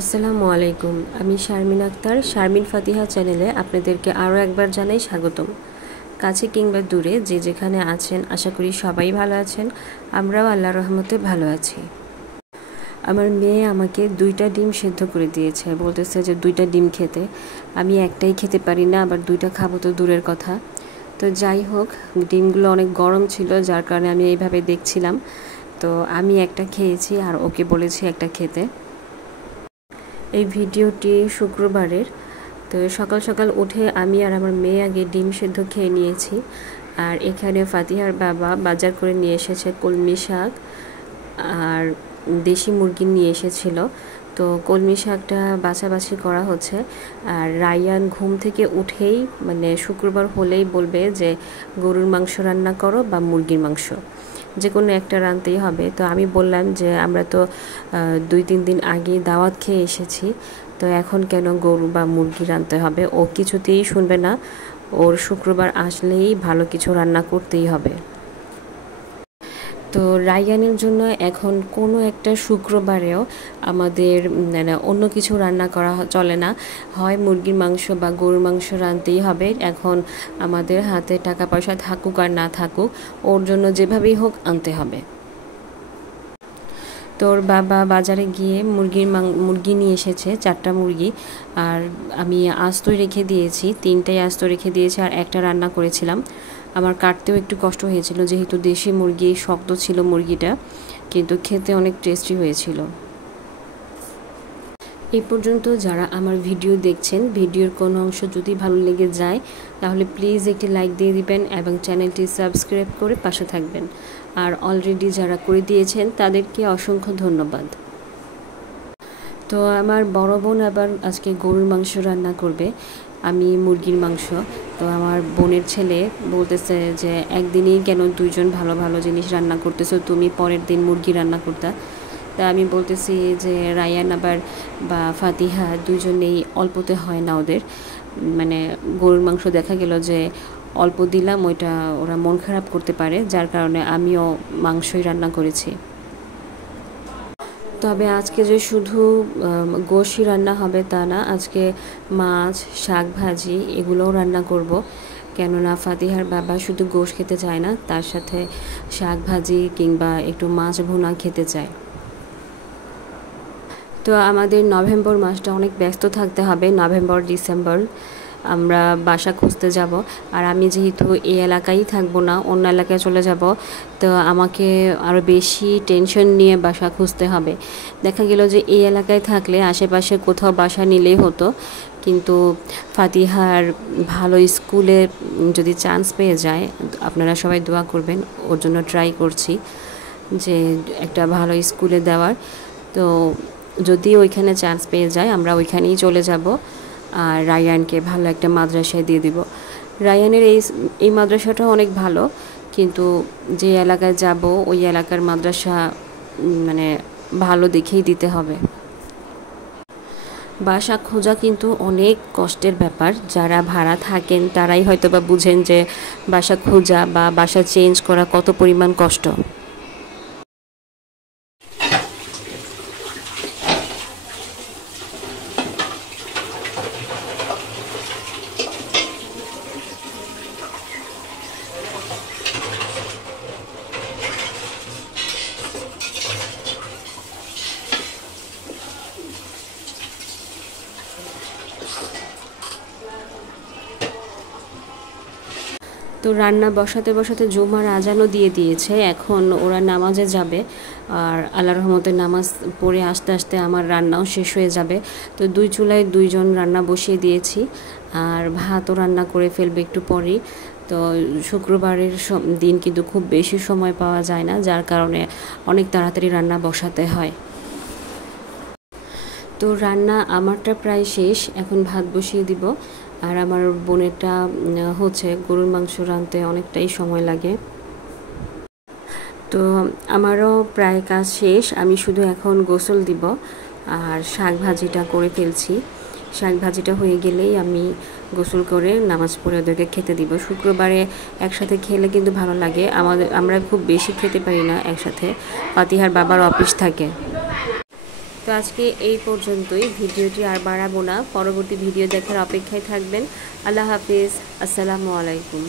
আসসালামু আলাইকুম। আমি শারমিন আক্তার, শারমিন ফাতিহা চ্যানেলে আপনাদেরকে আরও একবার জানাই স্বাগতম। কাছে কিংবা দূরে যে যেখানে আছেন, আশা করি সবাই ভালো আছেন। আমরাও আল্লাহর রহমতে ভালো আছি। আমার মেয়ে আমাকে 2টা ডিম সেদ্ধ করে দিয়েছে, বলতেছে যে 2টা ডিম খেতে। আমি একটাই খেতে পারি না, আবার 2টা খাবো তো দূরের কথা। তো যাই হোক, ডিমগুলো অনেক গরম ছিল, যার কারণে আমি এইভাবে দেখছিলাম। তো আমি একটা খেয়েছি আর ওকে বলেছি একটা খেতে। এই ভিডিওটি শুক্রবারের। তো সকাল সকাল উঠে আমি আর আমার মেয়ে আগে ডিম সেদ্ধ খেয়ে নিয়েছি। আর এখানে ফাতিহার বাবা বাজার করে নিয়ে এসেছে কলমি শাক আর দেশি মুরগি নিয়ে এসেছিল। তো কলমি শাকটা বাছাবাছি করা হচ্ছে। আর রায়ান ঘুম থেকে উঠেই মানে শুক্রবার হলেই বলবে যে গরুর মাংস রান্না করো বা মুরগির মাংস, যে কোনো একটা রানতেই হবে। তো আমি বললাম যে আমরা তো 2-3 দিন আগে দাওয়াত খেয়ে এসেছি, তো এখন কেন গরু বা মুরগি রানতে হবে। ও কিছুতেই শুনবে না, ওর শুক্রবার আসলেই ভালো কিছু রান্না করতেই হবে। তো রায়ানের জন্য এখন কোনো একটা শুক্রবারেও আমাদের মানে অন্য কিছু রান্না করা চলে না, হয় মুরগির মাংস বা গরুর মাংস রানতেই হবে। এখন আমাদের হাতে টাকা পয়সা থাকুক আর না থাকুক, ওর জন্য যেভাবেই হোক আনতে হবে। তোর বাবা বাজারে গিয়ে মুরগি নিয়ে এসেছে 4টা মুরগি। আর আমি আস্ত রেখে দিয়েছি, 3টাই আস্ত রেখে দিয়েছি আর একটা রান্না করেছিলাম। আমার কাটতেও একটু কষ্ট হয়েছিল, যেহেতু দেশি মুরগি, শক্ত ছিল মুরগিটা, কিন্তু খেতে অনেক টেস্টি হয়েছিল। এই পর্যন্ত যারা আমার ভিডিও দেখছেন, ভিডিওর কোনো অংশ যদি ভালো লেগে যায় তাহলে প্লিজ একটি লাইক দিয়ে দিবেন এবং চ্যানেলটি সাবস্ক্রাইব করে পাশে থাকবেন। আর অলরেডি যারা করে দিয়েছেন তাদেরকে অসংখ্য ধন্যবাদ। তো আমার বড় বোন আবার আজকে গরুর মাংস রান্না করবে, আমি মুরগির মাংস। তো আমার বোনের ছেলে বলতেছে যে একদিনেই কেন 2জন ভালো ভালো জিনিস রান্না করতেছো, তুমি পরের দিন মুরগি রান্না করতা। তা আমি বলতেছি যে রায়ান আবার বা ফাতিহা 2জনেই অল্পতে হয় না ওদের, মানে গরুর মাংস দেখা গেল যে অল্প দিলাম, ওইটা ওরা মন খারাপ করতে পারে, যার কারণে আমিও মাংসই রান্না করেছি। তবে আজকে যে শুধু গোশই রান্না হবে তা না, আজকে মাছ, শাক ভাজি এগুলোও রান্না করব। কেননা ফাতিহার বাবা শুধু গোশ খেতে চায় না, তার সাথে শাক ভাজি কিংবা একটু মাছ ভুনা খেতে চায়। তো আমাদের নভেম্বর মাসটা অনেক ব্যস্ত থাকতে হবে। নভেম্বর ডিসেম্বর আমরা বাসা খুঁজতে যাব। আর আমি যেহেতু এই এলাকায় থাকবো না, অন্য এলাকায় চলে যাব, তো আমাকে আরও বেশি টেনশন নিয়ে বাসা খুঁজতে হবে। দেখা গেল যে এই এলাকায় থাকলে আশেপাশে কোথাও বাসা নিলেই হতো, কিন্তু ফাতিহার ভালো স্কুলে যদি চান্স পেয়ে যায়, আপনারা সবাই দোয়া করবেন, ওর জন্য ট্রাই করছি যে একটা ভালো স্কুলে দেওয়ার। তো যদি ওইখানে চান্স পেয়ে যায় আমরা ওইখানেই চলে যাব আর রায়ানকে ভালো একটা মাদ্রাসায় দিয়ে দিব। রায়ানের এই মাদ্রাসাটা অনেক ভালো, কিন্তু যে এলাকায় যাব ওই এলাকার মাদ্রাসা মানে ভালো দেখেই দিতে হবে। বাসা খোঁজা কিন্তু অনেক কষ্টের ব্যাপার। যারা ভাড়া থাকেন তারাই হয়তো বা বুঝেন যে বাসা খোঁজা বা বাসা চেঞ্জ করা কত পরিমাণ কষ্ট। তো রান্না বসাতে বসাতে জুমার আজানও দিয়ে দিয়েছে, এখন ওরা নামাজে যাবে। আর আল্লাহর রহমতে নামাজ পড়ে আস্তে আস্তে আমার রান্নাও শেষ হয়ে যাবে। তো 2 চুলায় 2জন রান্না বসিয়ে দিয়েছি, আর ভাতও রান্না করে ফেলবে একটু পরেই। তো শুক্রবারের দিন কিন্তু খুব বেশি সময় পাওয়া যায় না, যার কারণে অনেক তাড়াতাড়ি রান্না বসাতে হয়। তো রান্না আমারটা প্রায় শেষ, এখন ভাত বসিয়ে দিব। আর আমার বোনেরটা হচ্ছে গরুর মাংস রাঁধতে অনেকটাই সময় লাগে। তো আমারও প্রায় কাজ শেষ, আমি শুধু এখন গোসল দিব আর শাক ভাজিটা করে ফেলছি। শাক ভাজিটা হয়ে গেলেই আমি গোসল করে নামাজ পড়ে ওদেরকে খেতে দিব। শুক্রবারে একসাথে খেলে কিন্তু ভালো লাগে, আমরা খুব বেশি খেতে পারি না একসাথে, ফাতিহার বাবার অফিস থাকে। তো আজকে এই পর্যন্তই, ভিডিওটি আর বাড়াবো না। পরবর্তী ভিডিও দেখার অপেক্ষায় থাকবেন। আল্লাহ হাফিজ, আসসালামু আলাইকুম।